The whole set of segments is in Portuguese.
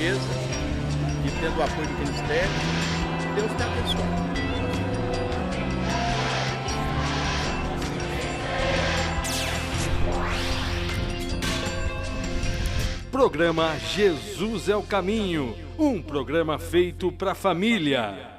mesa e tendo o apoio do ministério. Deus te abençoe. Programa Jesus é o Caminho, um programa feito para a família.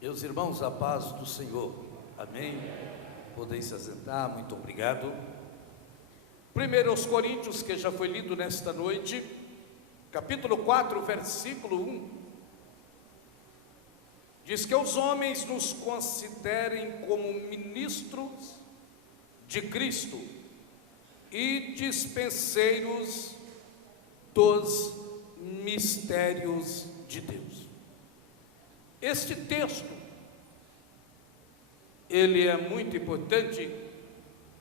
Meus irmãos, a paz do Senhor, amém? Podem se assentar, muito obrigado. 1 Coríntios, que já foi lido nesta noite, capítulo 4, versículo 1, diz que os homens nos considerem como ministros de Cristo e dispenseiros dos mistérios de Deus. Este texto, ele é muito importante,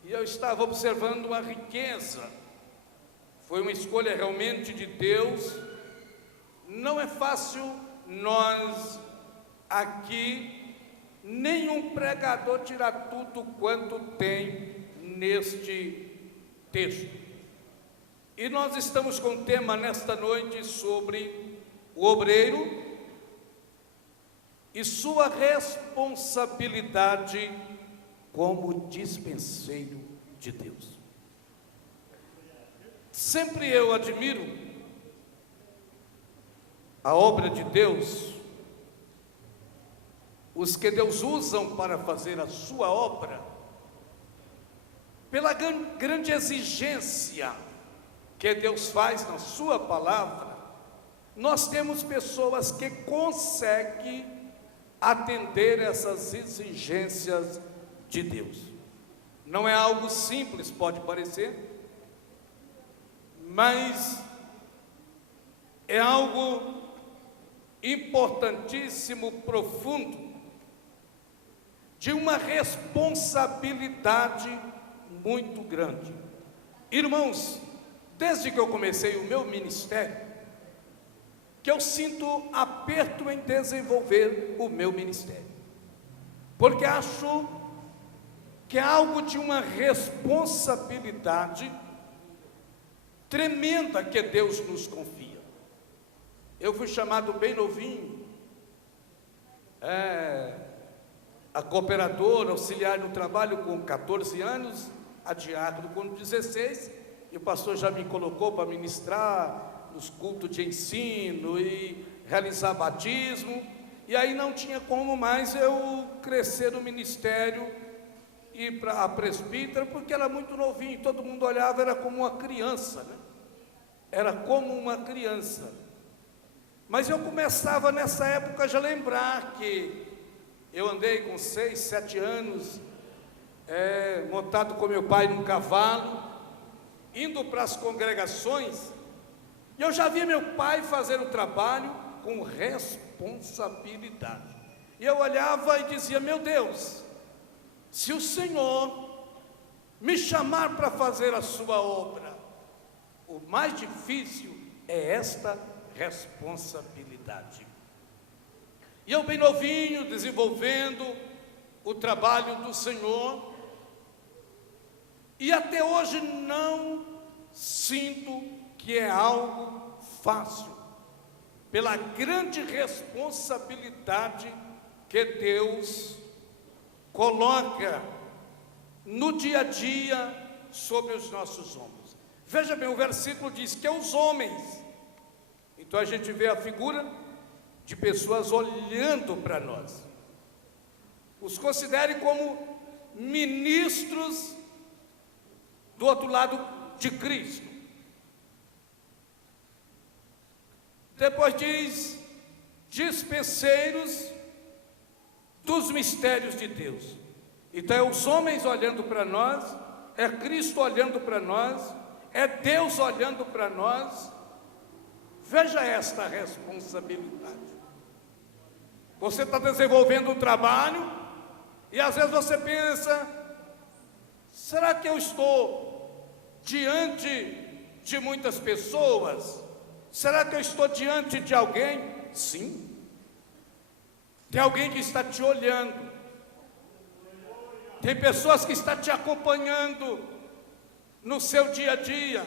e eu estava observando a riqueza. Foi uma escolha realmente de Deus. Não é fácil nós aqui, nenhum pregador tirar tudo quanto tem neste texto. E nós estamos com o tema nesta noite sobre o obreiro e sua responsabilidade como dispenseiro de Deus. Sempre eu admiro a obra de Deus, os que Deus usam para fazer a sua obra, pela grande exigência que Deus faz na sua palavra. Nós temos pessoas que conseguem atender essas exigências de Deus. Não é algo simples, pode parecer, mas é algo importantíssimo, profundo, de uma responsabilidade muito grande. Irmãos, desde que eu comecei o meu ministério, que eu sinto aperto em desenvolver o meu ministério, porque acho que é algo de uma responsabilidade tremenda que Deus nos confia. Eu fui chamado bem novinho, a cooperadora, auxiliar no trabalho com 14 anos, a diácono com 16, e o pastor já me colocou para ministrar nos cultos de ensino e realizar batismo, e aí não tinha como mais eu crescer no ministério e ir para a presbítera, porque era muito novinho, todo mundo olhava, era como uma criança, né? Era como uma criança. Mas eu começava nessa época já a lembrar que eu andei com 6, 7 anos, montado com meu pai num cavalo, indo para as congregações, e eu já via meu pai fazer o trabalho com responsabilidade. E eu olhava e dizia: meu Deus, se o Senhor me chamar para fazer a sua obra, o mais difícil é esta responsabilidade. E eu bem novinho, desenvolvendo o trabalho do Senhor, e até hoje não sinto que é algo fácil, pela grande responsabilidade que Deus coloca no dia a dia, sobre os nossos ombros. Veja bem, o versículo diz que é os homens. Então a gente vê a figura de pessoas olhando para nós. Os considere como ministros do outro lado de Cristo. Depois diz dispenseiros dos mistérios de Deus. Então é os homens olhando para nós, é Cristo olhando para nós, é Deus olhando para nós. Veja esta responsabilidade. Você está desenvolvendo um trabalho e às vezes você pensa: será que eu estou diante de muitas pessoas? Será que eu estou diante de alguém? Sim. Tem alguém que está te olhando. Tem pessoas que estão te acompanhando no seu dia a dia.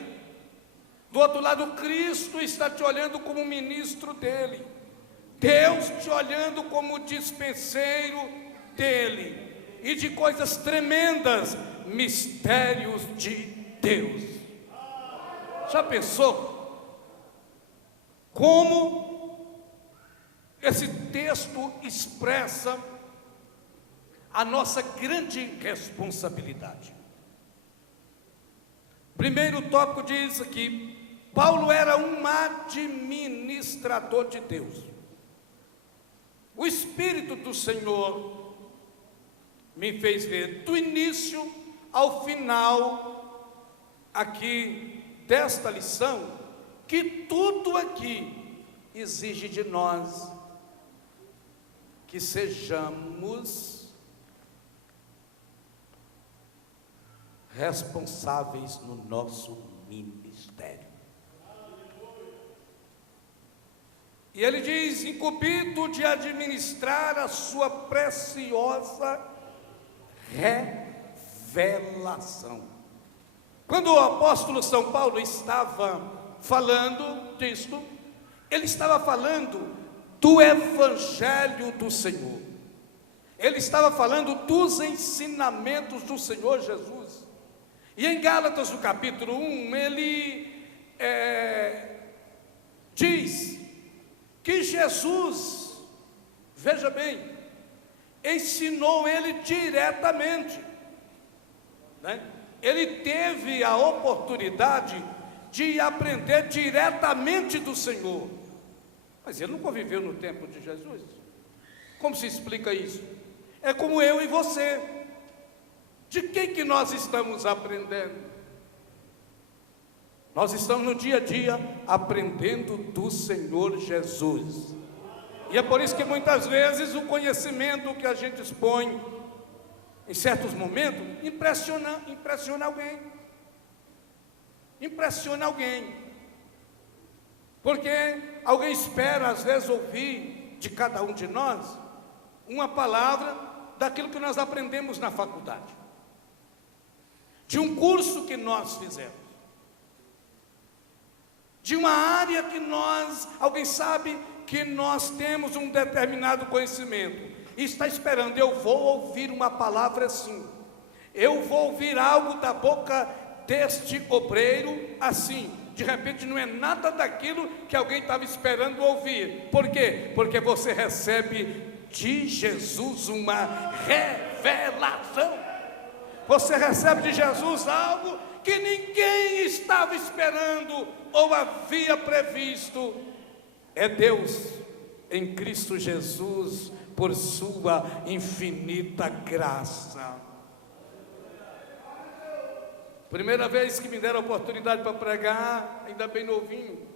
Do outro lado, Cristo está te olhando como ministro dele. Deus te olhando como dispenseiro dele. E de coisas tremendas, mistérios de Deus. Já pensou como esse texto expressa a nossa grande responsabilidade? Primeiro tópico diz aqui: Paulo era um administrador de Deus. O Espírito do Senhor me fez ver do início ao final aqui desta lição que tudo aqui exige de nós que sejamos responsáveis no nosso ministério. E ele diz: incumbido de administrar a sua preciosa revelação. Quando o apóstolo São Paulo estava falando disto, ele estava falando do Evangelho do Senhor. Ele estava falando dos ensinamentos do Senhor Jesus. E em Gálatas, no capítulo 1, ele diz que Jesus, veja bem, ensinou ele diretamente, né? Ele teve a oportunidade de aprender diretamente do Senhor, mas ele não conviveu no tempo de Jesus. Como se explica isso? É como eu e você. De quem que nós estamos aprendendo? Nós estamos no dia a dia aprendendo do Senhor Jesus. E é por isso que muitas vezes o conhecimento que a gente expõe em certos momentos impressiona alguém. Impressiona alguém. Porque alguém espera às vezes ouvir de cada um de nós uma palavra daquilo que nós aprendemos na faculdade, de um curso que nós fizemos, de uma área que alguém sabe que nós temos um determinado conhecimento, e está esperando: eu vou ouvir uma palavra assim, eu vou ouvir algo da boca deste obreiro assim. De repente não é nada daquilo que alguém estava esperando ouvir. Por quê? Porque você recebe de Jesus uma revelação. Você recebe de Jesus algo que ninguém estava esperando ou havia previsto. É Deus em Cristo Jesus, por sua infinita graça. Primeira vez que me deram a oportunidade para pregar, ainda bem novinho,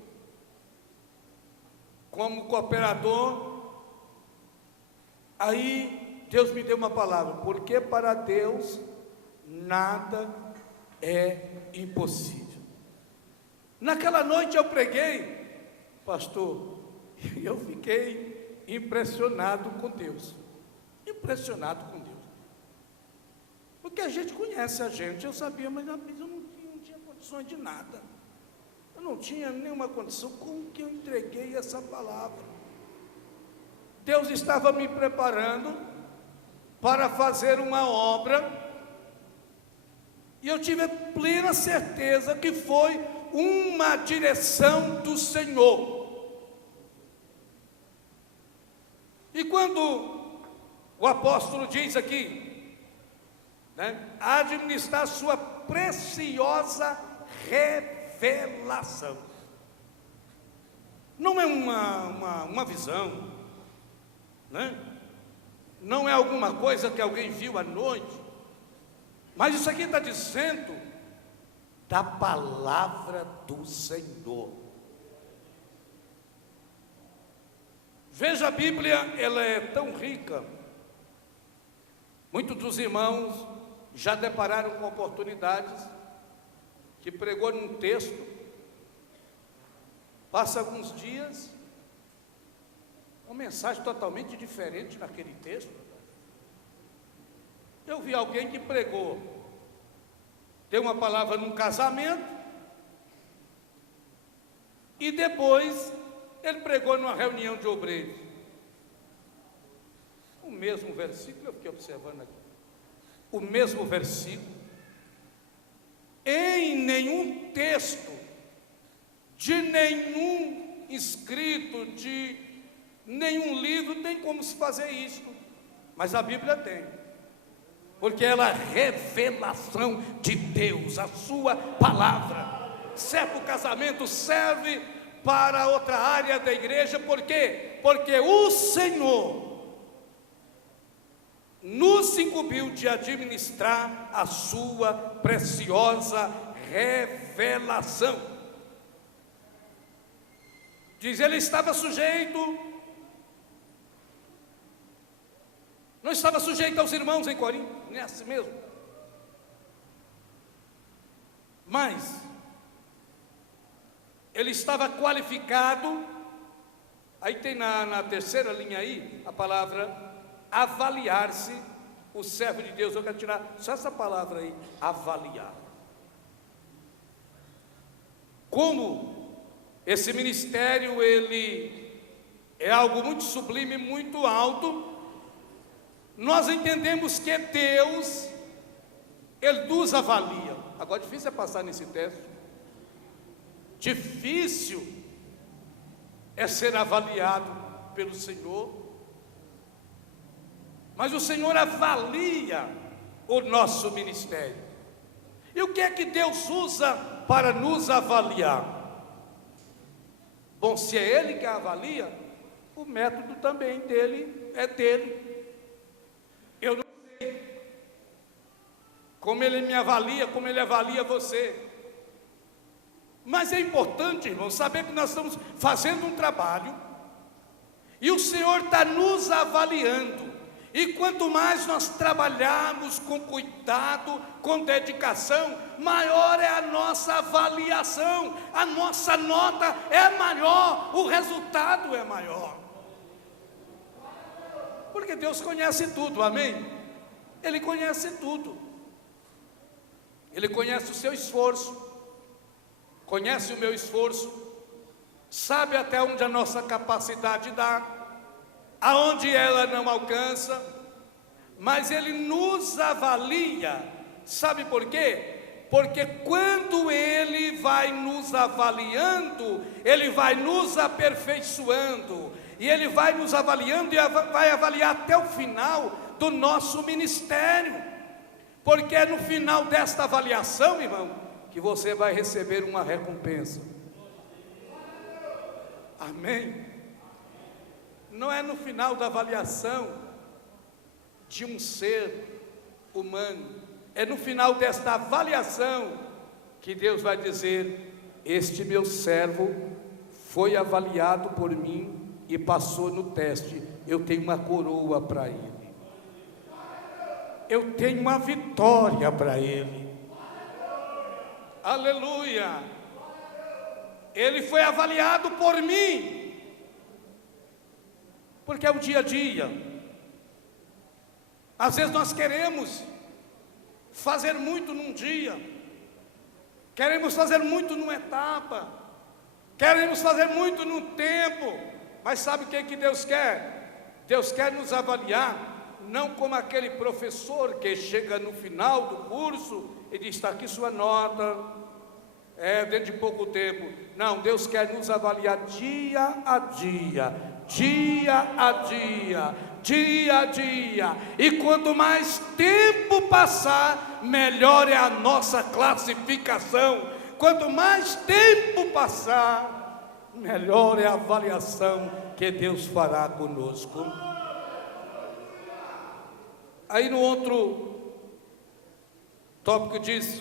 como cooperador, aí Deus me deu uma palavra: porque para Deus nada é impossível. Naquela noite eu preguei, pastor, e eu fiquei impressionado com Deus. Impressionado com Deus. Porque a gente conhece a gente, eu sabia, mas eu não tinha condições de nada. Eu não tinha nenhuma condição. Como que eu entreguei essa palavra? Deus estava me preparando para fazer uma obra E eu tive a plena certeza que foi uma direção do Senhor. E quando o apóstolo diz aqui, né, administrar sua preciosa revelação, não é uma visão, né? Não é alguma coisa que alguém viu à noite, mas isso aqui está dizendo da palavra do Senhor. Veja, a Bíblia, ela é tão rica. Muitos dos irmãos já depararam com oportunidades que pregou num texto, passa alguns dias, uma mensagem totalmente diferente naquele texto. Eu vi alguém que pregou, deu uma palavra num casamento, e depois ele pregou numa reunião de obreiros. O mesmo versículo, eu fiquei observando aqui. O mesmo versículo. Em nenhum texto, de nenhum escrito, de nenhum livro tem como se fazer isso. Mas a Bíblia tem. Porque ela é revelação de Deus, a sua palavra. Serve o casamento, serve para outra área da igreja. Por quê? Porque o Senhor nos incumbiu de administrar a sua preciosa revelação. Diz, ele estava sujeito, não estava sujeito aos irmãos em Corinto, não é assim mesmo? Mas ele estava qualificado. Aí tem na terceira linha aí a palavra avaliar-se, o servo de Deus. Eu quero tirar só essa palavra aí, avaliar. Como esse ministério, ele é algo muito sublime, muito alto, nós entendemos que Deus, Ele nos avalia. Agora, difícil é passar nesse texto. Difícil é ser avaliado pelo Senhor. Mas o Senhor avalia o nosso ministério. E o que é que Deus usa para nos avaliar? Bom, se é Ele que avalia, o método também dele é dele. Eu não sei como Ele me avalia, como Ele avalia você. Mas é importante, irmão, saber que nós estamos fazendo um trabalho e o Senhor está nos avaliando. E quanto mais nós trabalharmos com cuidado, com dedicação, maior é a nossa avaliação, a nossa nota é maior, o resultado é maior. Porque Deus conhece tudo, amém? Ele conhece tudo. Ele conhece o seu esforço, conhece o meu esforço, sabe até onde a nossa capacidade dá, aonde ela não alcança, mas Ele nos avalia. Sabe por quê? Porque quando Ele vai nos avaliando, Ele vai nos aperfeiçoando, e Ele vai nos avaliando e vai avaliar até o final do nosso ministério, porque é no final desta avaliação, irmão, que você vai receber uma recompensa. Amém? Não é no final da avaliação de um ser humano, é no final desta avaliação que Deus vai dizer: este meu servo foi avaliado por mim e passou no teste, eu tenho uma coroa para ele, eu tenho uma vitória para ele. Aleluia! Ele foi avaliado por mim. Porque é o dia a dia. Às vezes nós queremos fazer muito num dia, queremos fazer muito numa etapa, queremos fazer muito num tempo, mas sabe o que Deus quer? Deus quer nos avaliar, não como aquele professor que chega no final do curso, e diz: está aqui sua nota. Dentro de pouco tempo. Não, Deus quer nos avaliar dia a dia, dia a dia, dia a dia. E quanto mais tempo passar, melhor é a nossa classificação. Quanto mais tempo passar, melhor é a avaliação que Deus fará conosco. Aí no outro tópico diz: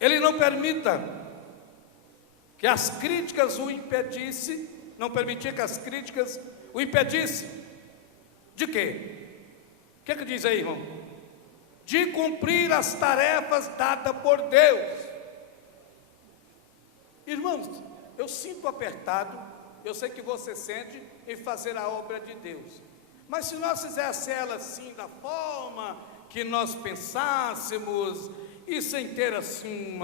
ele não permita que as críticas o impedissem, não permitia que as críticas o impedissem. De quê? O que diz aí, irmão? De cumprir as tarefas dadas por Deus. Irmãos, eu sinto apertado, eu sei que você sente, em fazer a obra de Deus. Mas se nós fizéssemos ela assim, da forma que nós pensássemos, e sem ter assim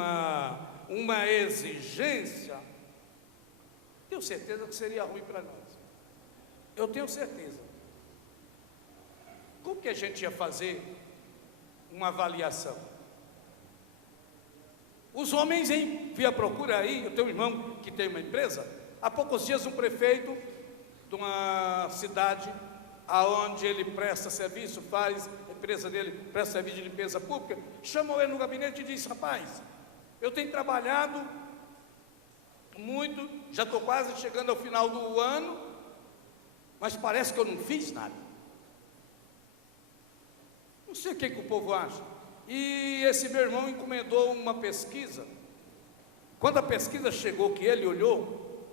uma exigência, tenho certeza que seria ruim para nós. Eu tenho certeza. Como que a gente ia fazer uma avaliação? Os homens via procura aí. Eu tenho um irmão que tem uma empresa. Há poucos dias um prefeito de uma cidade aonde ele presta serviço, a empresa dele presta serviço de limpeza pública, chamou ele no gabinete e disse: rapaz, eu tenho trabalhado muito, já estou quase chegando ao final do ano, mas parece que eu não fiz nada. Não sei o que o povo acha. E esse meu irmão encomendou uma pesquisa. Quando a pesquisa chegou, que ele olhou,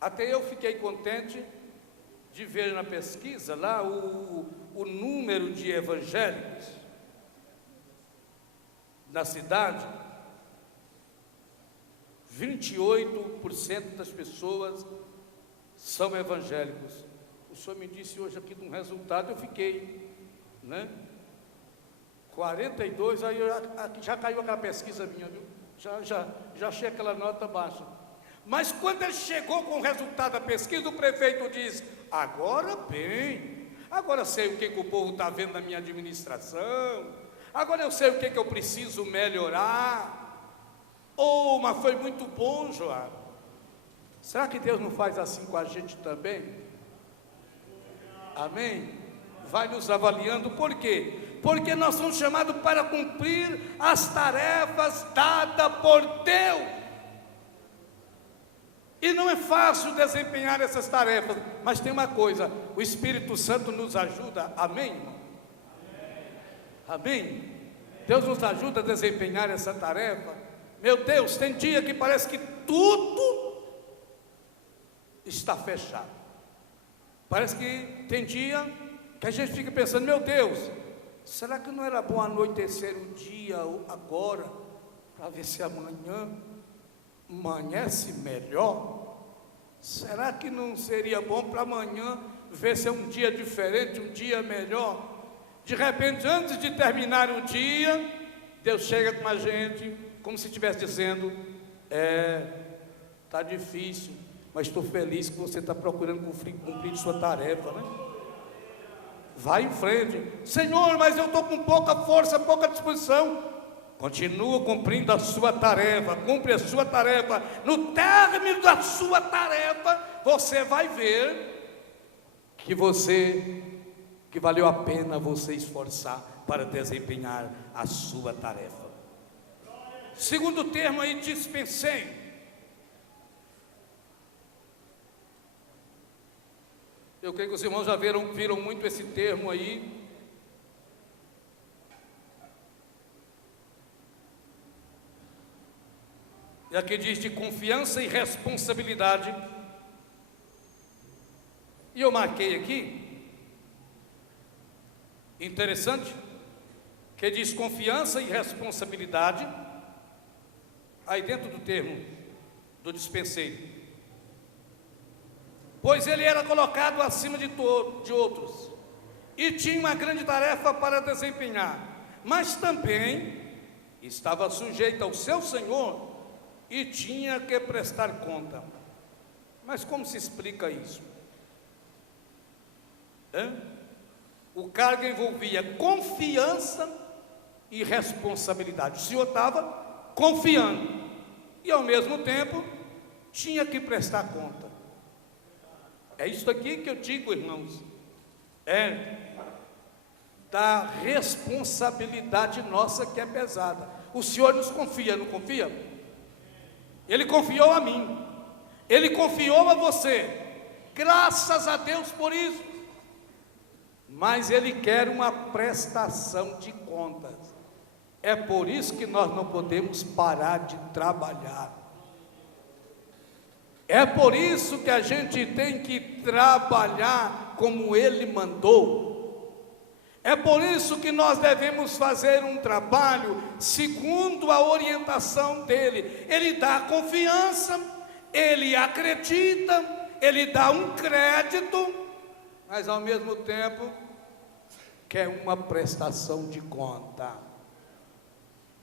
até eu fiquei contente de ver na pesquisa lá o número de evangélicos na cidade. 28% das pessoas são evangélicos. O senhor me disse hoje aqui de um resultado, eu fiquei, 42, aí já caiu aquela pesquisa minha, viu? Já achei aquela nota baixa. Mas quando ele chegou com o resultado da pesquisa, o prefeito diz: agora bem, agora sei o que o povo está vendo na minha administração, agora eu sei o que eu preciso melhorar. Mas foi muito bom, João. Será que Deus não faz assim com a gente também? Amém? Vai nos avaliando, por quê? Porque nós somos chamados para cumprir as tarefas dadas por Deus. E não é fácil desempenhar essas tarefas, mas tem uma coisa: o Espírito Santo nos ajuda, amém, irmão? Amém? Deus nos ajuda a desempenhar essa tarefa. Meu Deus, tem dia que parece que tudo está fechado. Parece que tem dia que a gente fica pensando: meu Deus, será que não era bom anoitecer o dia agora, para ver se amanhã amanhece melhor? Será que não seria bom para amanhã ver se é um dia diferente, um dia melhor? De repente, antes de terminar o dia, Deus chega com a gente, como se estivesse dizendo: está difícil, mas estou feliz que você está procurando cumprir sua tarefa, Vai em frente. Senhor, mas eu estou com pouca força, pouca disposição. Continua cumprindo a sua tarefa, cumpre a sua tarefa. No término da sua tarefa, você vai ver que valeu a pena você esforçar para desempenhar a sua tarefa. Segundo termo aí, dispensei. Eu creio que os irmãos já viram muito esse termo aí. E aqui diz de confiança e responsabilidade. E eu marquei aqui, interessante, que diz confiança e responsabilidade, aí dentro do termo do dispenseiro. Pois ele era colocado acima de outros, e tinha uma grande tarefa para desempenhar, mas também estava sujeito ao seu Senhor, e tinha que prestar conta. Mas como se explica isso? O cargo envolvia confiança e responsabilidade. O senhor estava confiando e, ao mesmo tempo, tinha que prestar conta. É isso aqui que eu digo, irmãos. É da responsabilidade nossa que é pesada. O Senhor nos confia, não confia? Ele confiou a mim, Ele confiou a você, graças a Deus por isso. Mas Ele quer uma prestação de contas. É por isso que nós não podemos parar de trabalhar. É por isso que a gente tem que trabalhar como Ele mandou. É por isso que nós devemos fazer um trabalho segundo a orientação dEle. Ele dá confiança, Ele acredita, Ele dá um crédito, mas ao mesmo tempo quer uma prestação de conta.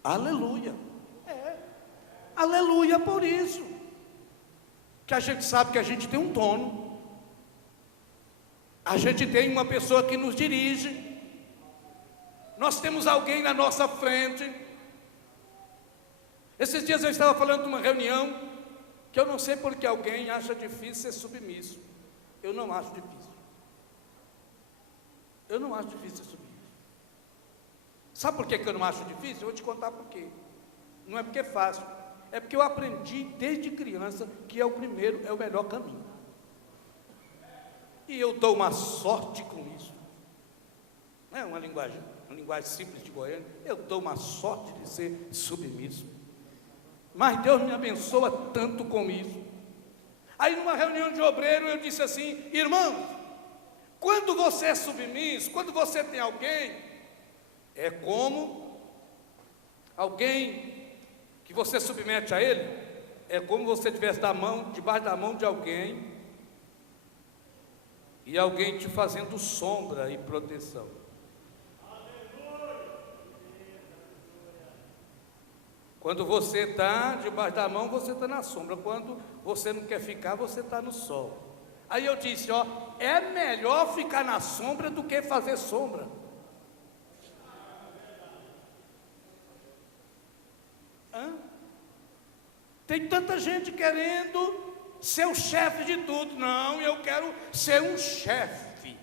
Aleluia. Aleluia por isso. Que a gente sabe que a gente tem um dono, a gente tem uma pessoa que nos dirige, nós temos alguém na nossa frente. Esses dias eu estava falando de uma reunião, que eu não sei porque alguém acha difícil ser submisso. Eu não acho difícil. Eu não acho difícil ser submisso. Sabe por que eu não acho difícil? Eu vou te contar por quê. Não é porque é fácil. É porque eu aprendi desde criança que é o primeiro, é o melhor caminho. E eu dou uma sorte com isso. Não é uma linguagem simples de Goiânia. Eu dou uma sorte de ser submisso. Mas Deus me abençoa tanto com isso. Aí numa reunião de obreiro eu disse assim: irmãos, quando você é submisso, quando você tem alguém, é como alguém que você submete a ele, é como você estivesse debaixo da mão de alguém, e alguém te fazendo sombra e proteção. Quando você está debaixo da mão, você está na sombra. Quando você não quer ficar, você está no sol. Aí eu disse, é melhor ficar na sombra do que fazer sombra. Tem tanta gente querendo ser o chefe de tudo. Não, eu quero ser um chefe.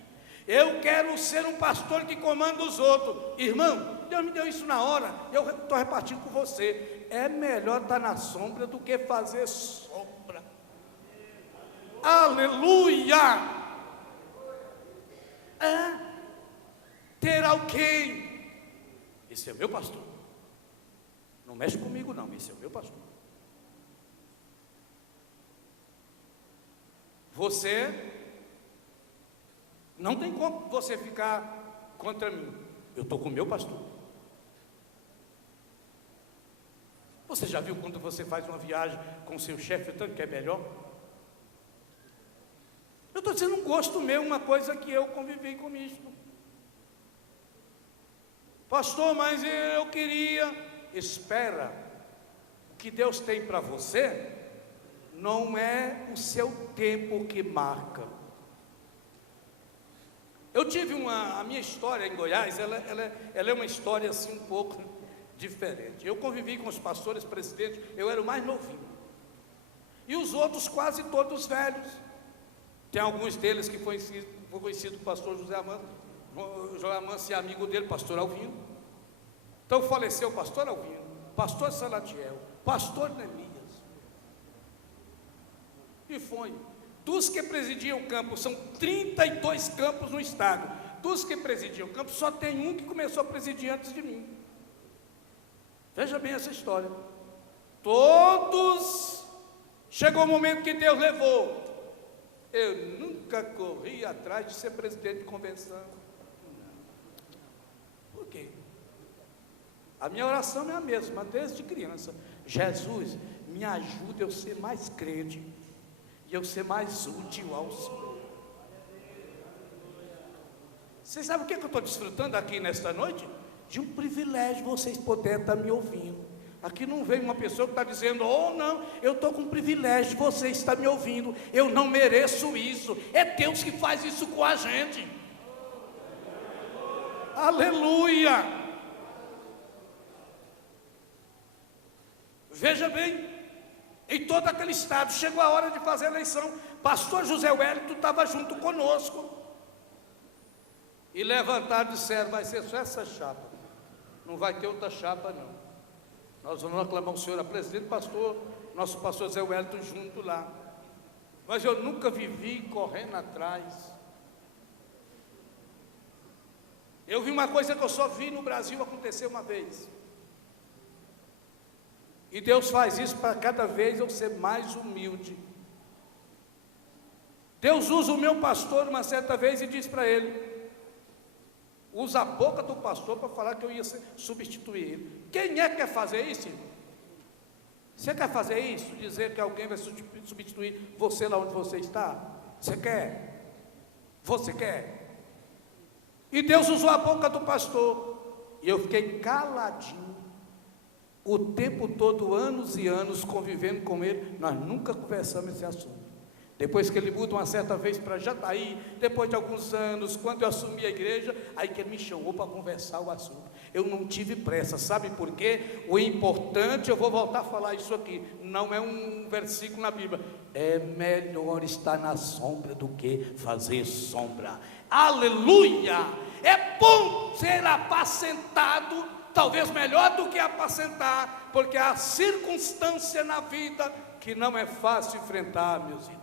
Eu quero ser um pastor que comanda os outros. Irmão, Deus me deu isso na hora, eu estou repartindo com você. É melhor estar na sombra do que fazer sombra. Aleluia! Ter alguém. Esse é meu pastor. Não mexe comigo não, esse é o meu pastor. Você não tem como você ficar contra mim. Eu estou com o meu pastor. Você já viu quando você faz uma viagem com o seu chefe, tanto que é melhor? Eu estou dizendo um gosto meu, uma coisa que eu convivi com isso. Pastor, mas eu queria. Espera, o que Deus tem para você não é o seu tempo que marca. Eu tive a minha história em Goiás, ela é uma história assim um pouco diferente. Eu convivi com os pastores presidentes, eu era o mais novinho. E os outros quase todos velhos. Tem alguns deles que foi conhecido o pastor José Amâncio. José Amâncio é amigo dele, pastor Alvino. Então faleceu o pastor Alvino, pastor Salatiel, pastor Neemias. E foi. Dos que presidiam o campo, são 32 campos no estado. Dos que presidiam o campo, só tem um que começou a presidir antes de mim. Veja bem essa história. Todos, chegou o momento que Deus levou. Eu nunca corri atrás de ser presidente de convenção. Por quê? A minha oração é a mesma, desde criança. Jesus, me ajuda eu ser mais crente e eu ser mais útil ao Senhor. Vocês sabem o que eu estou desfrutando aqui nesta noite? De um privilégio vocês poderem estar me ouvindo. Aqui não vem uma pessoa que está dizendo, não, eu estou com o privilégio de você estar me ouvindo, eu não mereço isso. É Deus que faz isso com a gente. Aleluia! Veja bem, em todo aquele estado, chegou a hora de fazer a eleição. Pastor José Wellington estava junto conosco. E levantaram e disseram: vai ser só essa chapa, não vai ter outra chapa não. Nós vamos aclamar o senhor a presidente, nosso pastor José Wellington junto lá. Mas eu nunca vivi correndo atrás. Eu vi uma coisa que eu só vi no Brasil acontecer uma vez. E Deus faz isso para cada vez eu ser mais humilde. Deus usa o meu pastor uma certa vez e diz para ele: usa a boca do pastor para falar que eu ia substituir ele. Quem é que quer fazer isso, irmão? Você quer fazer isso? Dizer que alguém vai substituir você lá onde você está? Você quer? Você quer? E Deus usou a boca do pastor. E eu fiquei caladinho o tempo todo, anos e anos, convivendo com ele. Nós nunca conversamos esse assunto. Depois que ele muda uma certa vez para Jataí, depois de alguns anos, quando eu assumi a igreja, aí que ele me chamou para conversar o assunto. Eu não tive pressa, sabe por quê? O importante, eu vou voltar a falar isso aqui, não é um versículo na Bíblia. É melhor estar na sombra do que fazer sombra. Aleluia! É bom ser apacentado, talvez melhor do que apacentar, porque há circunstância na vida que não é fácil enfrentar, meus irmãos.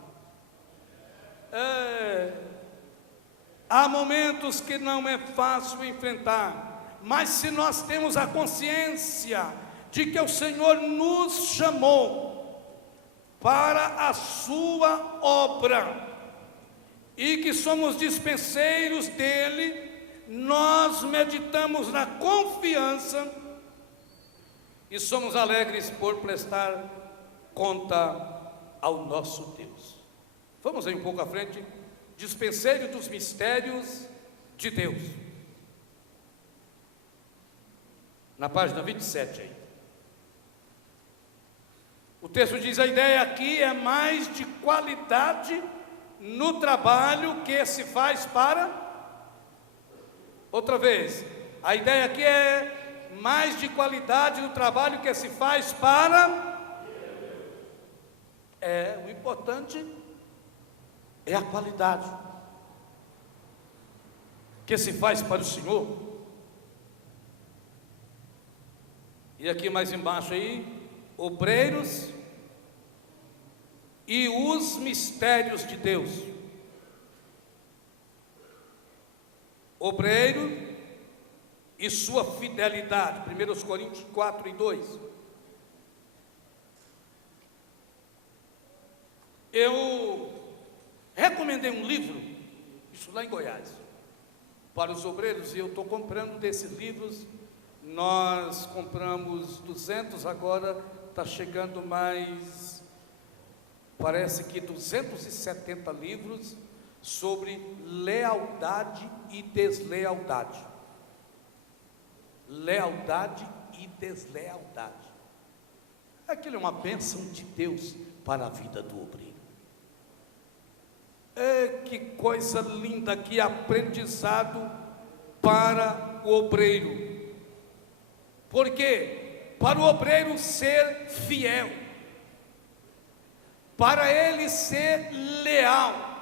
Há momentos que não é fácil enfrentar, mas se nós temos a consciência de que o Senhor nos chamou para a sua obra e que somos dispenseiros dele, nós meditamos na confiança e somos alegres por prestar conta ao nosso Deus. Vamos aí um pouco à frente. Dispenseiro dos mistérios de Deus. Na página 27 aí. O texto diz: a ideia aqui é mais de qualidade no trabalho que se faz para... Outra vez, a ideia aqui é mais de qualidade no trabalho que se faz para... o importante é a qualidade que se faz para o Senhor. E aqui mais embaixo aí, obreiros e os mistérios de Deus. Obreiro e sua fidelidade. 1 Coríntios 4 e 2. Eu recomendei um livro, isso lá em Goiás, para os obreiros, e eu estou comprando desses livros. Nós compramos 200, agora está chegando mais, parece que 270 livros sobre lealdade e deslealdade. Lealdade e deslealdade. Aquilo é uma bênção de Deus para a vida do obreiro. Que coisa linda, que aprendizado para o obreiro. Por quê? Para o obreiro ser fiel, para ele ser leal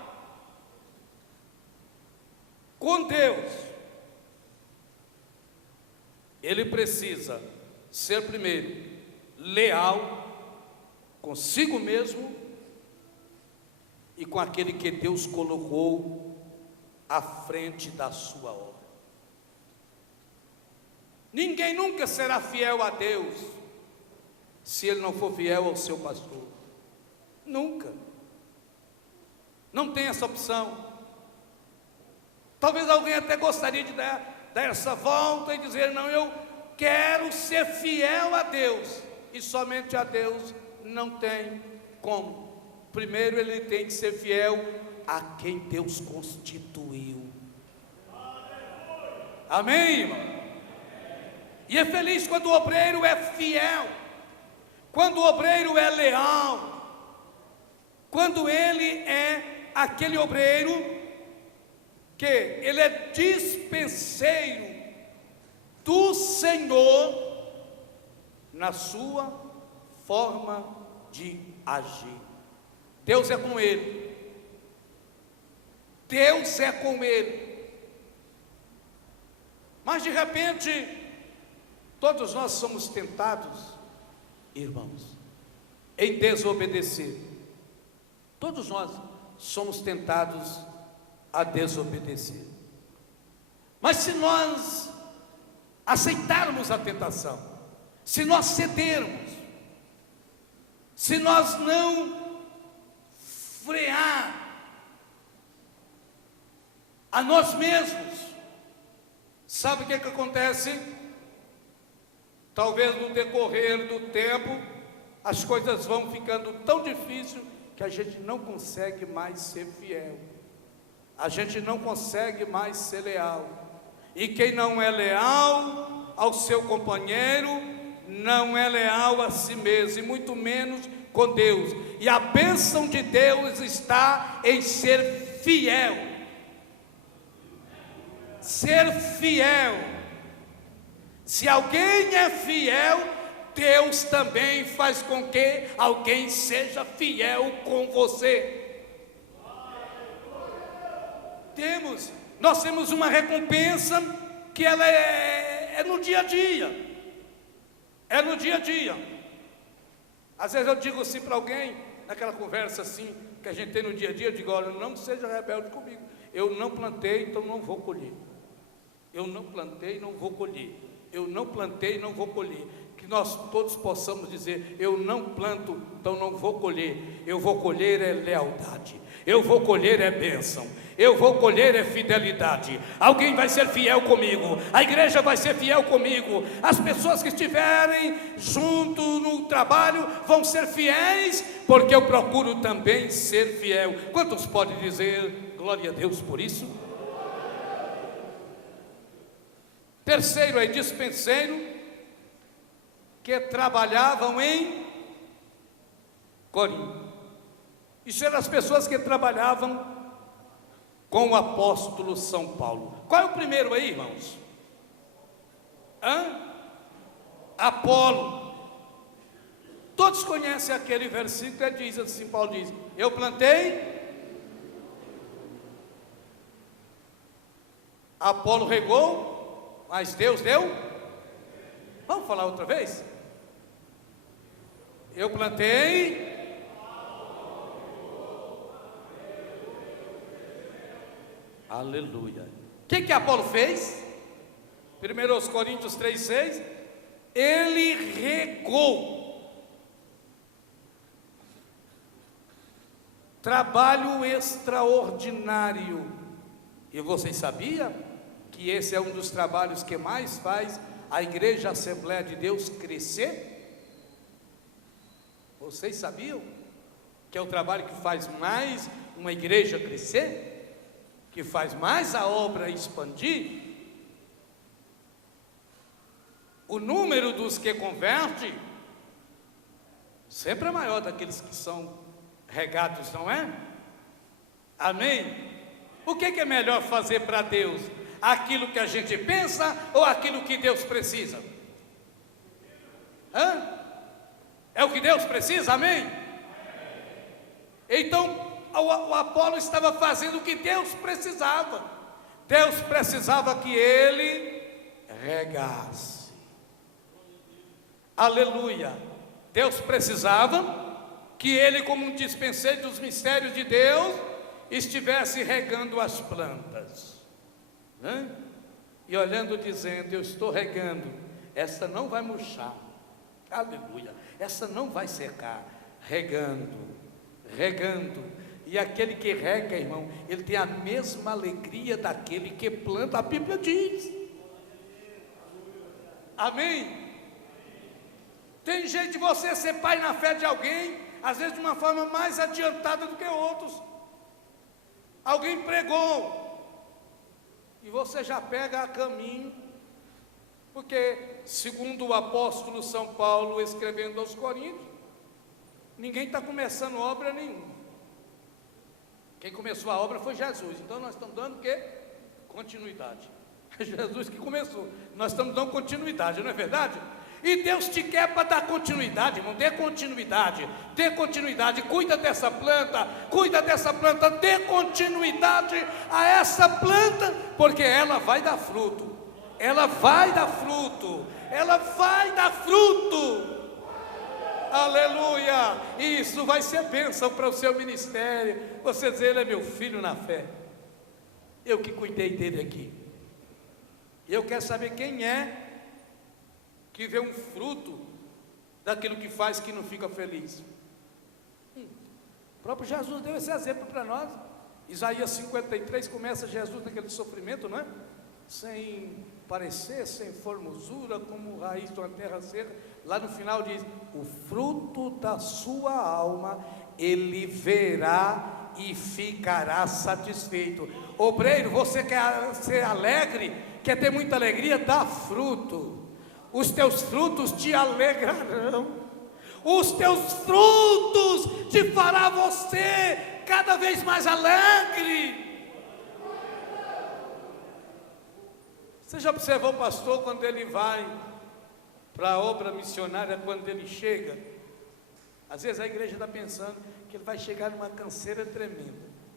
com Deus, ele precisa ser primeiro leal consigo mesmo e com aquele que Deus colocou à frente da sua obra. Ninguém nunca será fiel a Deus se ele não for fiel ao seu pastor. Nunca. Não tem essa opção. Talvez alguém até gostaria de dar essa volta e dizer: não, eu quero ser fiel a Deus, e somente a Deus. Não tem como. Primeiro ele tem que ser fiel a quem Deus constituiu. Amém, irmão? E é feliz quando o obreiro é fiel, quando o obreiro é leal, quando ele é aquele obreiro que ele é dispenseiro do Senhor na sua forma de agir. Deus é com ele. Deus é com ele. Mas de repente, todos nós somos tentados, irmãos, em desobedecer. Todos nós somos tentados a desobedecer. Mas se nós aceitarmos a tentação, se nós cedermos, se nós não frear a nós mesmos, sabe o que acontece? Talvez no decorrer do tempo, as coisas vão ficando tão difíceis que a gente não consegue mais ser fiel, a gente não consegue mais ser leal. E quem não é leal ao seu companheiro, não é leal a si mesmo, e muito menos com Deus. E a bênção de Deus está em ser fiel. Ser fiel. Se alguém é fiel, Deus também faz com que alguém seja fiel com você. Nós temos uma recompensa que ela é no dia a dia. É no dia a dia. Às vezes eu digo assim para alguém, naquela conversa assim, que a gente tem no dia a dia, eu digo: olha, não seja rebelde comigo. Eu não plantei, então não vou colher. Eu não plantei, não vou colher. Eu não plantei, não vou colher. Que nós todos possamos dizer: eu não planto, então não vou colher. Eu vou colher é lealdade. Eu vou colher é bênção. Eu vou colher é fidelidade. Alguém vai ser fiel comigo. A igreja vai ser fiel comigo. As pessoas que estiverem junto no trabalho vão ser fiéis, porque eu procuro também ser fiel. Quantos podem dizer glória a Deus por isso? Terceiro é dispenseiro, que trabalhavam em Corinto. Isso eram as pessoas que trabalhavam com o apóstolo São Paulo. Qual é o primeiro aí, irmãos? Apolo. Todos conhecem aquele versículo que diz assim, Paulo diz: eu plantei, Apolo regou, mas Deus deu. Vamos falar outra vez? Eu plantei, aleluia. O que Apolo fez? 1 Coríntios 3,6. Ele regou. Trabalho extraordinário. E vocês sabiam que esse é um dos trabalhos que mais faz a Igreja Assembleia de Deus crescer? Vocês sabiam que é o trabalho que faz mais uma igreja crescer? Que faz mais a obra expandir? O número dos que converte sempre é maior daqueles que são regados, não é? Amém? O que é melhor fazer para Deus? Aquilo que a gente pensa ou aquilo que Deus precisa? É o que Deus precisa, amém? Então o Apolo estava fazendo o que Deus precisava. Deus precisava que ele regasse. Aleluia. Deus precisava que ele, como um dispenseiro dos mistérios de Deus, estivesse regando as plantas, e olhando, dizendo: eu estou regando, essa não vai murchar, aleluia, essa não vai secar. Regando. E aquele que rega, irmão, ele tem a mesma alegria daquele que planta. A Bíblia diz, amém? Tem jeito de você ser pai na fé de alguém, às vezes de uma forma mais adiantada do que outros. Alguém pregou e você já pega a caminho, porque segundo o apóstolo São Paulo, escrevendo aos Coríntios, ninguém está começando obra nenhuma. Quem começou a obra foi Jesus. Então nós estamos dando o quê? Continuidade. Jesus que começou. Nós estamos dando continuidade, não é verdade? E Deus te quer para dar continuidade, irmão. Dê continuidade, dê continuidade. Cuida dessa planta, dê continuidade a essa planta, porque ela vai dar fruto. Ela vai dar fruto. Ela vai dar fruto. Aleluia! Isso vai ser bênção para o seu ministério. Você dizer, ele é meu filho na fé. Eu que cuidei dele aqui. Eu quero saber quem é que vê um fruto daquilo que faz que não fica feliz. O próprio Jesus deu esse exemplo para nós. Isaías 53 começa Jesus naquele sofrimento, não é? Sem parecer, sem formosura, como raiz de uma terra seca. Lá no final diz: o fruto da sua alma ele verá e ficará satisfeito. Obreiro, você quer ser alegre, quer ter muita alegria? Dá fruto. Os teus frutos te alegrarão. Os teus frutos te fará você cada vez mais alegre. Você já observou o pastor quando ele vai para a obra missionária, quando ele chega? Às vezes a igreja está pensando que ele vai chegar numa canseira tremenda.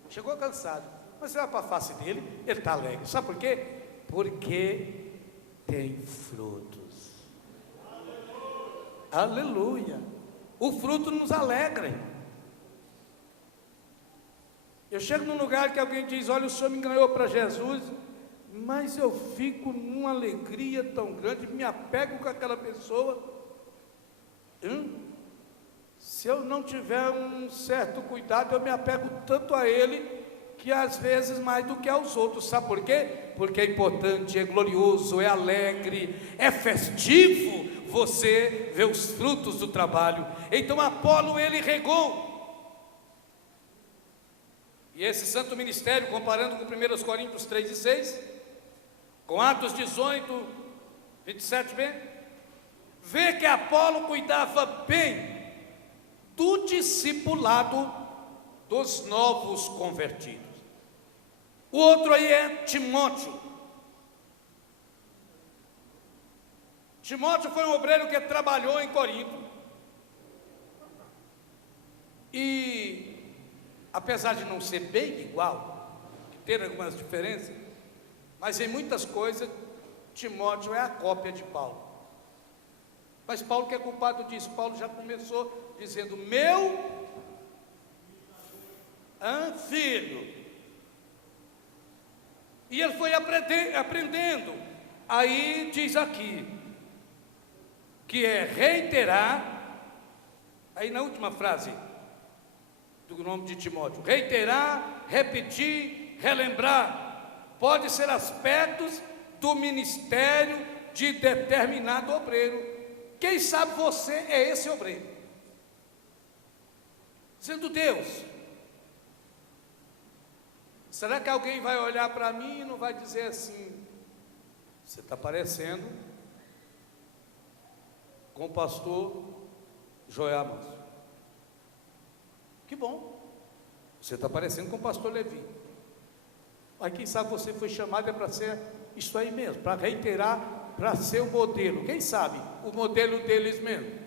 Chegou cansado, mas você vai para a face dele, ele está alegre. Sabe por quê? Porque tem frutos. Aleluia! O fruto nos alegra. Eu chego num lugar que alguém diz: olha, o senhor me ganhou para Jesus, mas eu fico numa alegria tão grande, me apego com aquela pessoa. Se eu não tiver um certo cuidado, eu me apego tanto a ele, que às vezes mais do que aos outros. Sabe por quê? Porque é importante, é glorioso, é alegre, é festivo você vê os frutos do trabalho. Então Apolo ele regou. E esse santo ministério, comparando com 1 Coríntios 3 e 6, com Atos 18, 27b, vê que Apolo cuidava bem do discipulado dos novos convertidos. O outro aí é Timóteo. Timóteo foi um obreiro que trabalhou em Corinto. E, apesar de não ser bem igual, de ter algumas diferenças, mas em muitas coisas, Timóteo é a cópia de Paulo. Mas Paulo que é culpado disso. Paulo já começou dizendo: meu filho. E ele foi aprendendo. Aí diz aqui, que é reiterar, aí na última frase do nome de Timóteo, reiterar, repetir, relembrar, pode ser aspectos do ministério de determinado obreiro. Quem sabe você é esse obreiro, sendo Deus. Será que alguém vai olhar para mim e não vai dizer assim: você está parecendo com o pastor Joel Manso? Que bom, você está parecendo com o pastor Levi. Mas quem sabe você foi chamado é para ser isso aí mesmo, para reiterar, para ser o modelo. Quem sabe o modelo deles mesmo?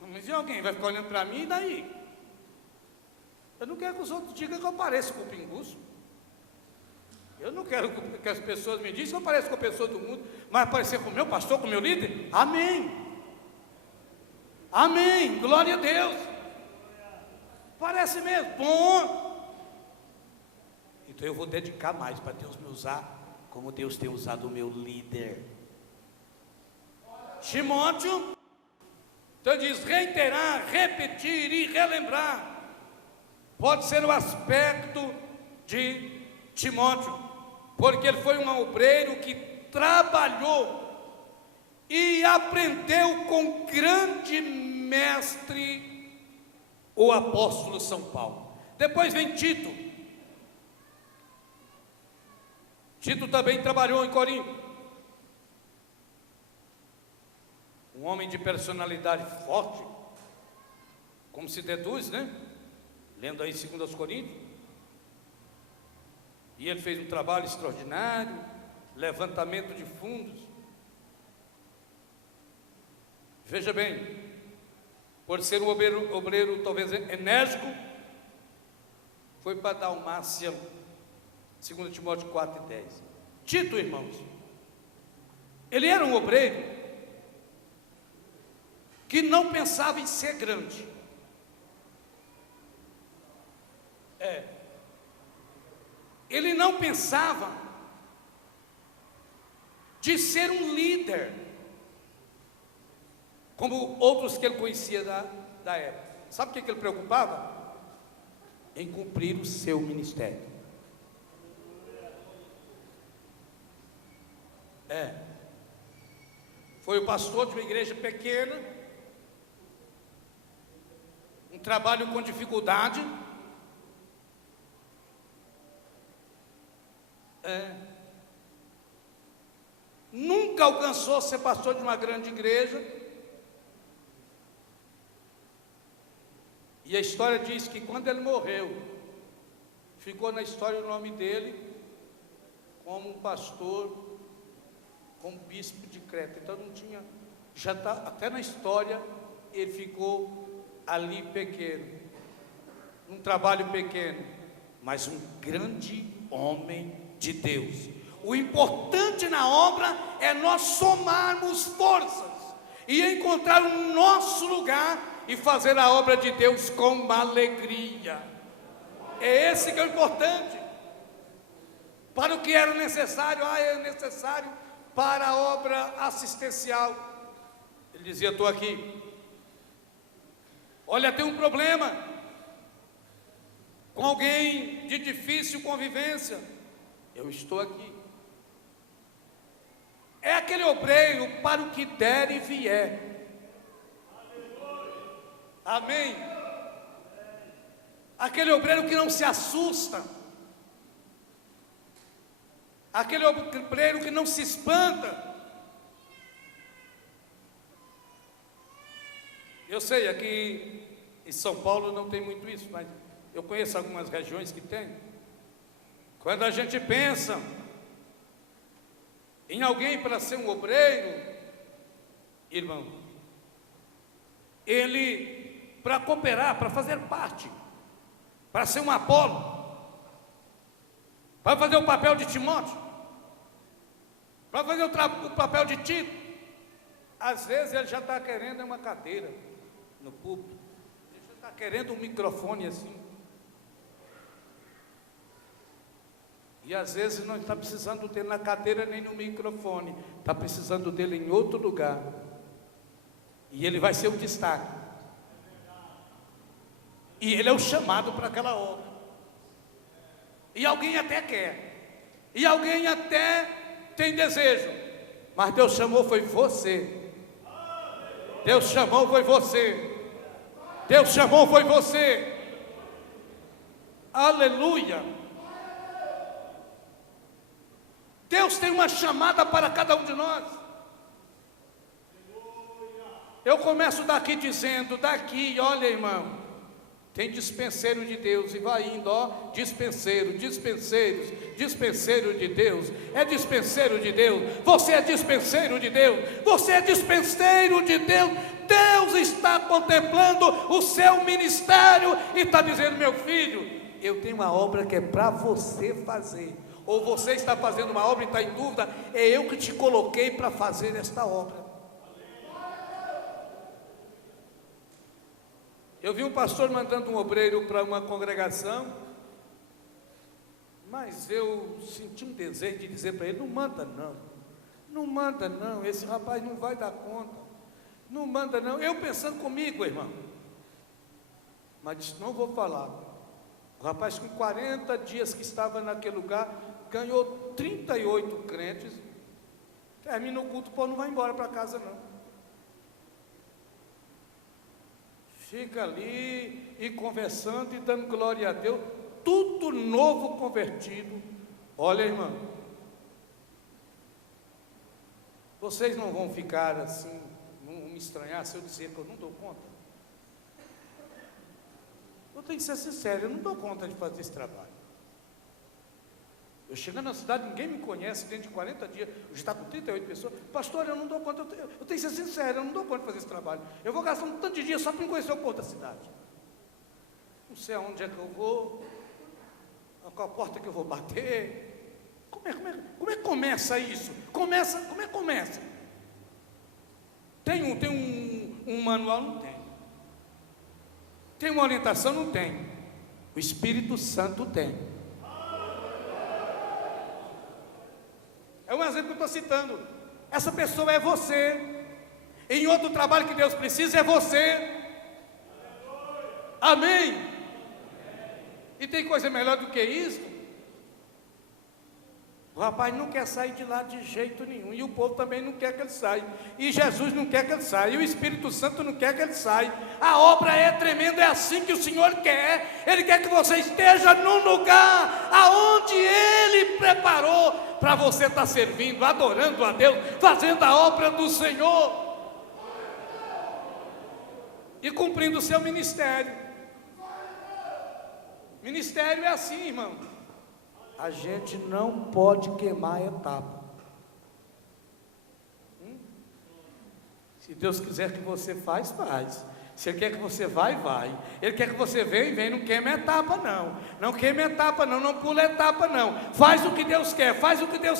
Mas e alguém vai ficar olhando para mim e daí? Eu não quero que os outros digam que eu pareço com o pinguço. Eu não quero que as pessoas me digam que eu pareço com a pessoa do mundo, mas parecer com o meu pastor, com o meu líder? Amém. Amém. Glória a Deus. Parece mesmo. Bom. Então eu vou dedicar mais para Deus me usar como Deus tem usado o meu líder. Timóteo. Então diz: reiterar, repetir e relembrar. Pode ser o aspecto de Timóteo, porque ele foi um obreiro que trabalhou e aprendeu com o grande mestre, o apóstolo São Paulo. Depois vem Tito. Tito também trabalhou em Corinto. Um homem de personalidade forte, como se deduz, né? Lendo aí 2 Coríntios. E ele fez um trabalho extraordinário, levantamento de fundos. Veja bem, por ser um obreiro talvez enérgico, foi para Dalmácia, 2 Timóteo 4:10. Tito, irmãos, ele era um obreiro que não pensava em ser grande. Ele não pensava de ser um líder, como outros que ele conhecia da época. Sabe o que ele preocupava? Em cumprir o seu ministério. Foi o pastor de uma igreja pequena, um trabalho com dificuldade. Nunca alcançou ser pastor de uma grande igreja. E a história diz que quando ele morreu, ficou na história o nome dele como um pastor, como bispo de Creta. Então não tinha, já está até na história, ele ficou ali pequeno, um trabalho pequeno, mas um grande homem de Deus. O importante na obra é nós somarmos forças e encontrar o nosso lugar e fazer a obra de Deus com alegria. É esse que é o importante. Para o que era necessário, é necessário para a obra assistencial. Ele dizia: estou aqui. Olha, tem um problema com alguém de difícil convivência. Eu estou aqui. É aquele obreiro para o que der e vier. Amém? Aquele obreiro que não se assusta, aquele obreiro que não se espanta. Eu sei, aqui em São Paulo não tem muito isso, mas eu conheço algumas regiões que tem. Quando a gente pensa em alguém para ser um obreiro, irmão, ele, para cooperar, para fazer parte, para ser um Apolo, para fazer o papel de Timóteo, para fazer o papel de Tito, às vezes ele já está querendo uma cadeira no púlpito, ele já está querendo um microfone assim, e às vezes não está precisando dele na cadeira nem no microfone, está precisando dele em outro lugar, e ele vai ser o destaque, e ele é o chamado para aquela obra, e alguém até quer, e alguém até tem desejo, mas Deus chamou foi você, Deus chamou foi você, Deus chamou foi você, aleluia. Deus tem uma chamada para cada um de nós. Eu começo daqui dizendo, daqui, olha, irmão, tem dispenseiro de Deus, e vai indo, ó, dispenseiro, dispenseiros, dispenseiro de Deus, é dispenseiro de Deus, você é dispenseiro de Deus, você é dispenseiro de Deus. Deus está contemplando o seu ministério e está dizendo: meu filho, eu tenho uma obra que é para você fazer. Ou você está fazendo uma obra e está em dúvida, é eu que te coloquei para fazer esta obra. Eu vi um pastor mandando um obreiro para uma congregação, mas eu senti um desejo de dizer para ele: não manda não, não manda não, esse rapaz não vai dar conta, não manda não. Eu pensando comigo, irmão, mas disse: não vou falar. O rapaz, com 40 dias que estava naquele lugar, ganhou 38 crentes, termina o culto, o povo não vai embora para casa não, fica ali e conversando e dando glória a Deus, tudo novo convertido. Olha, irmão, vocês não vão ficar assim, não me estranhar se eu dizer que eu não dou conta. Eu tenho que ser sincero, eu não dou conta de fazer esse trabalho. Eu chego na cidade, ninguém me conhece, dentro de 40 dias, eu está com 38 pessoas. Pastor, eu não dou conta, eu tenho que ser sincero, eu não dou conta de fazer esse trabalho. Eu vou gastar um tanto de dias só para conhecer o povo da cidade. Não sei aonde é que eu vou, qual a porta que eu vou bater. Como é que começa isso? Como é que começa? Tem um manual? Não tem. Tem uma orientação? Não tem. O Espírito Santo tem. É um exemplo que eu estou citando. Essa pessoa é você. Em outro trabalho que Deus precisa é você. Amém? E tem coisa melhor do que isso? O rapaz não quer sair de lá de jeito nenhum. E o povo também não quer que ele saia. E Jesus não quer que ele saia. E o Espírito Santo não quer que ele saia. A obra é tremenda, é assim que o Senhor quer. Ele quer que você esteja num lugar aonde Ele preparou para você estar servindo, adorando a Deus, fazendo a obra do Senhor e cumprindo o seu ministério. Ministério é assim, irmão. A gente não pode queimar a etapa. Se Deus quiser que você faz. Se Ele quer que você vai. Ele quer que você vem, não queime a etapa não. Não queime a etapa não pula a etapa não. Faz o que Deus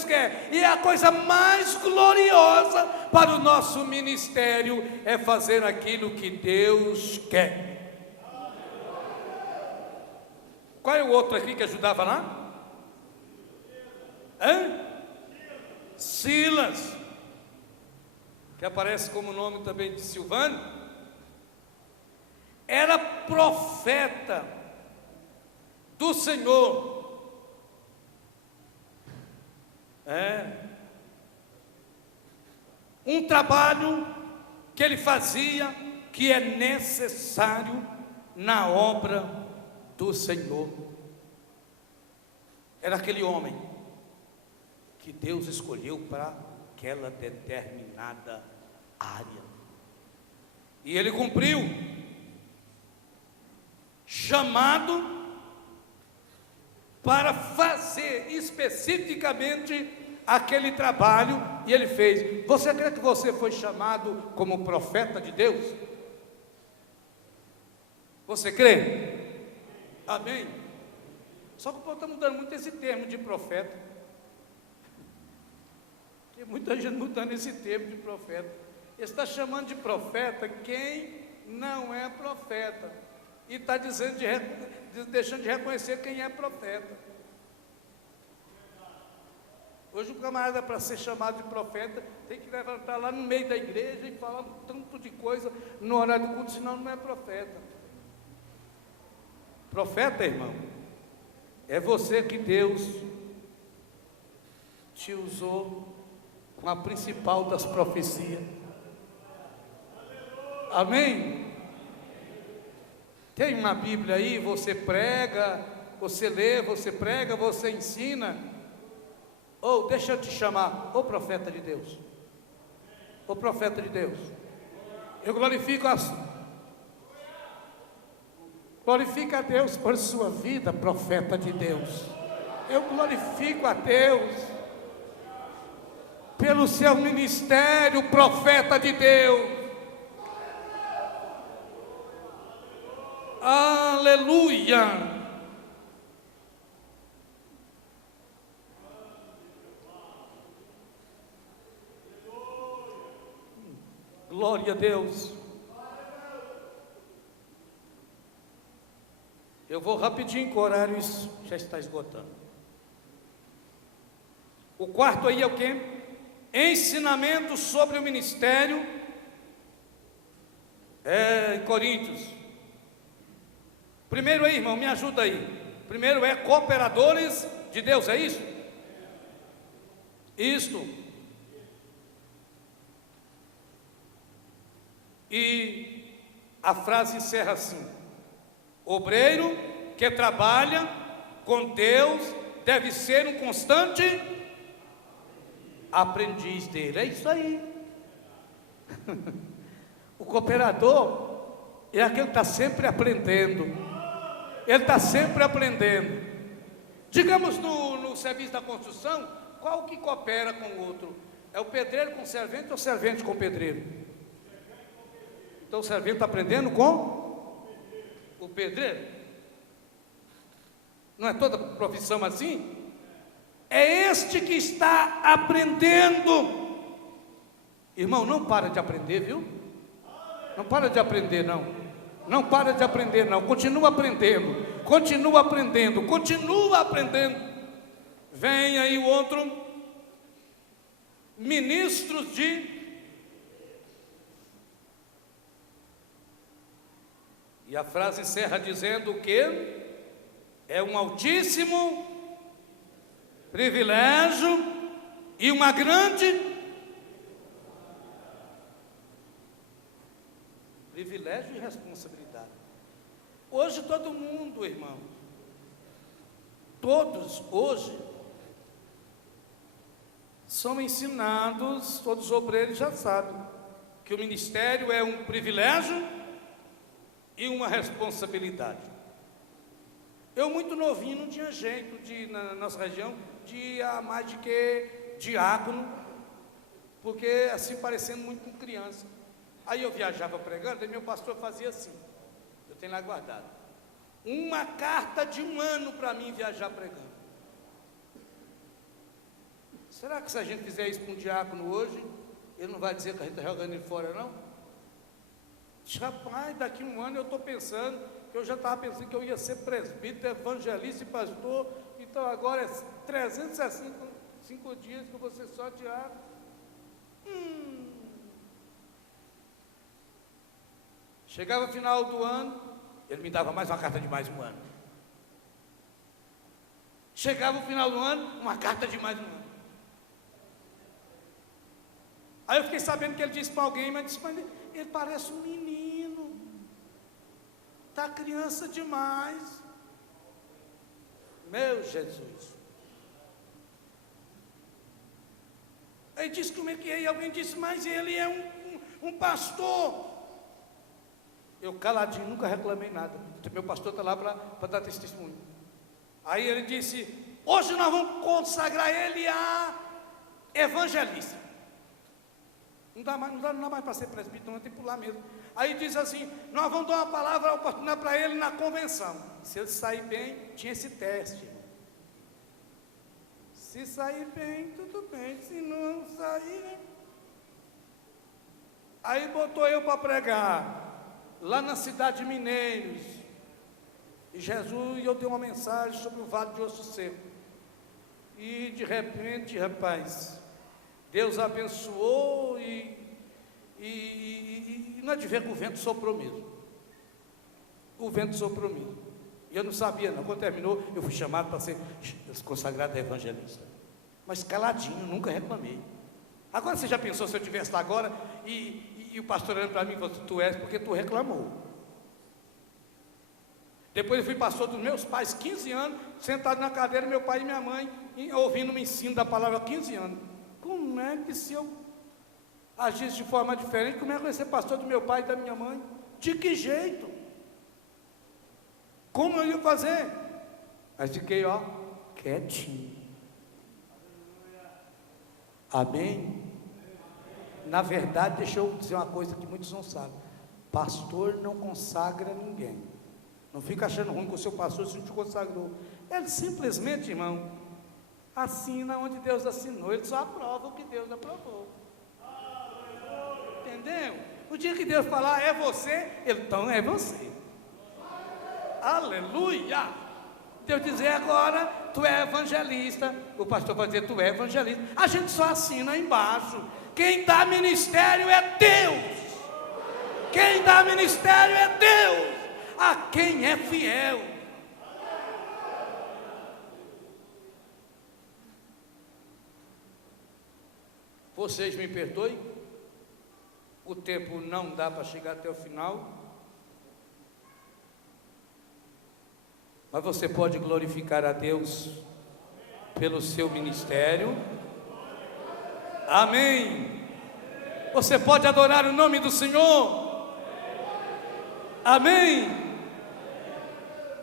quer, E a coisa mais gloriosa para o nosso ministério é fazer aquilo que Deus quer. Qual é o outro aqui que ajudava lá? Silas, que aparece como nome também de Silvano, era profeta do Senhor. Um trabalho que ele fazia, que é necessário na obra do Senhor. Era aquele homem que Deus escolheu para aquela determinada área. E ele cumpriu. Chamado para fazer especificamente aquele trabalho, e ele fez. Você crê que você foi chamado como profeta de Deus? Você crê? Amém? Só que o povo está mudando muito esse termo de profeta. Tem muita gente mudando esse termo de profeta. Ele está chamando de profeta quem não é profeta. E está dizendo deixando de reconhecer quem é profeta. Hoje o camarada, para ser chamado de profeta, tem que levantar lá no meio da igreja e falar um tanto de coisa no horário do culto, senão não é profeta. Profeta, irmão, é você que Deus te usou com a principal das profecias. Amém? Tem uma Bíblia aí, você prega, você lê, você prega, você ensina. Ou deixa eu te chamar, ô profeta de Deus. Ô profeta de Deus. Eu glorifico a Deus por sua vida, profeta de Deus. Eu glorifico a Deus pelo seu ministério, profeta de Deus. Aleluia. Glória a Deus. Eu vou rapidinho, que o horário já está esgotando. O quarto aí é o quê? Ensinamento sobre o ministério. Em Coríntios. Primeiro aí, irmão, me ajuda aí. Primeiro é cooperadores de Deus, é isso? Isto. E a frase encerra assim: obreiro que trabalha com Deus deve ser um constante aprendiz dele. É isso aí. O cooperador é aquele que está sempre aprendendo. Ele está sempre aprendendo. Digamos no serviço da construção, qual que coopera com o outro? É o pedreiro com o servente ou o servente com o pedreiro? Então o servente está aprendendo com o pedreiro. Não é toda profissão assim? É este que está aprendendo. Irmão, não para de aprender, viu? Não para de aprender, não. Não para de aprender, não. Continua aprendendo. Continua aprendendo. Continua aprendendo. Vem aí o outro. Ministros de... E a frase encerra dizendo que é um altíssimo privilégio e uma grande privilégio e responsabilidade. Hoje todo mundo, irmão, todos hoje são ensinados, todos os obreiros já sabem que o ministério é um privilégio e uma responsabilidade. Eu muito novinho não tinha jeito de, na nossa região, de ir a mais de que diácono, porque assim parecendo muito com criança. Aí eu viajava pregando, e meu pastor fazia assim, eu tenho lá guardado, uma carta de 1 ano para mim viajar pregando. Será que se a gente fizer isso com um diácono hoje, ele não vai dizer que a gente está jogando ele fora, não? Rapaz, daqui 1 ano eu estou pensando, que eu já estava pensando que eu ia ser presbítero, evangelista e pastor, então agora é 365 dias que eu vou ser só diácono. Chegava o final do ano, ele me dava mais uma carta de mais 1 ano. Chegava o final do ano, uma carta de mais 1 ano. Aí eu fiquei sabendo que ele disse para alguém, mas disse, mas ele parece um menino, está criança demais. Meu Jesus. Aí disse como é que é, e alguém disse, mas ele é um pastor. Eu caladinho, nunca reclamei nada. Meu pastor está lá para dar testemunho. Aí ele disse, hoje nós vamos consagrar ele a evangelista. Não dá mais para ser presbítero, não tem que pular mesmo. Aí diz assim, nós vamos dar uma palavra oportuna para ele na convenção. Se ele sair bem, tinha esse teste. Se sair bem, tudo bem. Se não sair, né? Aí botou eu para pregar lá na cidade de Mineiros, e Jesus, eu dei uma mensagem sobre o vale de osso seco, e de repente, rapaz, Deus abençoou, e não adivinha que o vento soprou mesmo, o vento soprou mesmo, e eu não sabia não, quando terminou, eu fui chamado para ser consagrado a evangelista, mas caladinho, nunca reclamei. Agora você já pensou se eu estivesse lá agora, e o pastor olhando para mim e falou, tu és porque tu reclamou. Depois eu fui pastor dos meus pais, 15 anos, sentado na cadeira, meu pai e minha mãe, ouvindo o ensino da palavra há 15 anos. Como é que se eu agisse de forma diferente, como é que eu ia ser pastor do meu pai e da minha mãe? De que jeito? Como eu ia fazer? Mas fiquei, quietinho. Amém? Na verdade, deixa eu dizer uma coisa que muitos não sabem. Pastor não consagra ninguém. Não fica achando ruim com o seu pastor se te consagrou. Ele simplesmente, irmão, assina onde Deus assinou. Ele só aprova o que Deus aprovou. Entendeu? O dia que Deus falar, é você, então é você. Aleluia! Deus dizer agora, tu é evangelista. O pastor vai dizer, tu é evangelista. A gente só assina embaixo. Quem dá ministério é Deus. Quem dá ministério é Deus. A quem é fiel. Vocês me perdoem. O tempo não dá para chegar até o final. Mas você pode glorificar a Deus pelo seu ministério. Amém. Você pode adorar o nome do Senhor. Amém.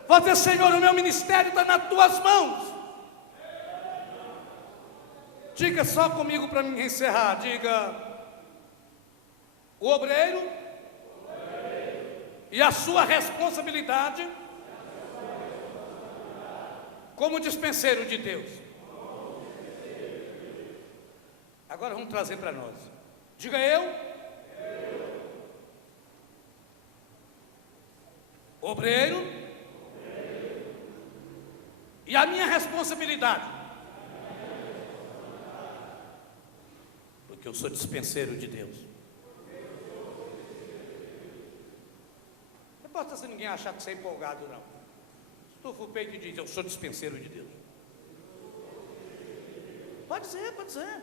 Você, Senhor, o meu ministério está nas tuas mãos. Diga só comigo para mim encerrar. Diga: o obreiro e a sua responsabilidade como dispenseiro de Deus. Agora vamos trazer para nós. Diga: eu, obreiro, e a minha responsabilidade, porque eu sou dispenseiro de Deus. Não importa se ninguém achar que você é empolgado, não. Estufa o peito e diz: eu sou dispenseiro de Deus. Pode ser, pode ser.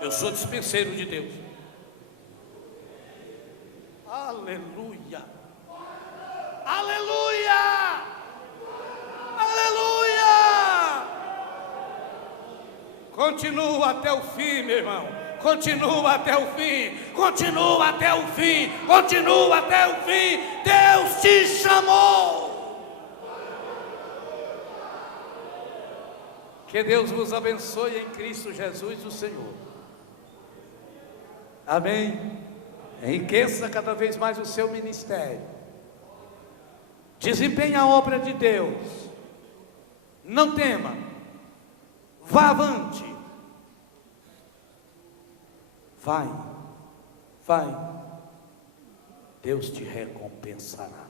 Eu sou dispenseiro de Deus. Aleluia. Aleluia. Aleluia. Continua até o fim, meu irmão. Continua até o fim. Continua até o fim. Continua até o fim. Deus te chamou. Que Deus vos abençoe em Cristo Jesus, o Senhor. Amém. Enriqueça cada vez mais o seu ministério. Desempenhe a obra de Deus. Não tema. Vá avante. Vai. Deus te recompensará.